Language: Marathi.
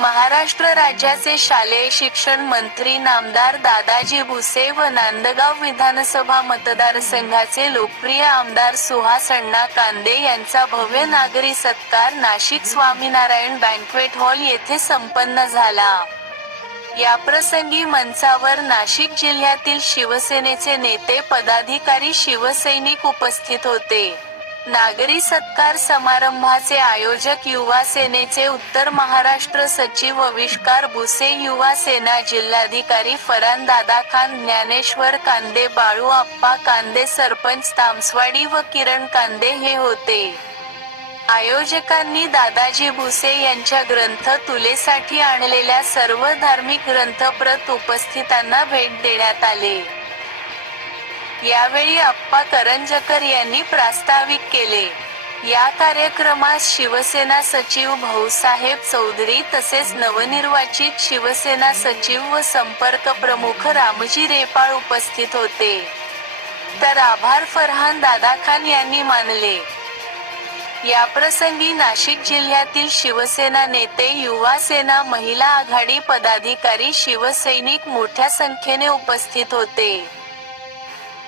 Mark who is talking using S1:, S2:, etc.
S1: महाराष्ट्र राज्याचे शालेय शिक्षण मंत्री नामदार दादाजी भुसे व नांदगाव विधानसभा मतदारसंघाचे लोकप्रिय आमदार सुहास अण्णा कांदे यांचा भव्य नागरी सत्कार नाशिक स्वामीनारायण बँक्वेट हॉल येथे संपन्न झाला. याप्रसंगी मंचावर नाशिक जिल्ह्यातील शिवसेनेचे नेते पदाधिकारी शिवसैनिक उपस्थित होते. नागरी सत्कार समारंभाचे आयोजक युवा सेनेचे उत्तर महाराष्ट्र सचिव अविष्कार भुसे युवा सेना जिल्हाधिकारी फरान दादा खान ज्ञानेश्वर कांदे बाळू आप्पा कांदे सरपंच तामसवाडी व किरण कांदे हे होते. आयोजकांनी दादाजी भुसे यांच्या ग्रंथ तुलेसाठी आणलेल्या सर्व धार्मिक ग्रंथप्रत उपस्थितांना भेट देण्यात आले. यावेळी आप्पा करंजकर यांनी प्रास्ताविक केले. या कार्यक्रमास शिवसेना सचिव भाऊसाहेब चौधरी तसेच नवनिर्वाचित शिवसेना सचिव व संपर्क प्रमुख रामजी रेपाळ उपस्थित होते. तर आभार फरहान दादा खान यांनी मानले. याप्रसंगी नाशिक जिल्ह्यातील शिवसेना नेते युवा सेना महिला आघाडी पदाधिकारी शिवसैनिक मोठ्या संख्येने उपस्थित होते.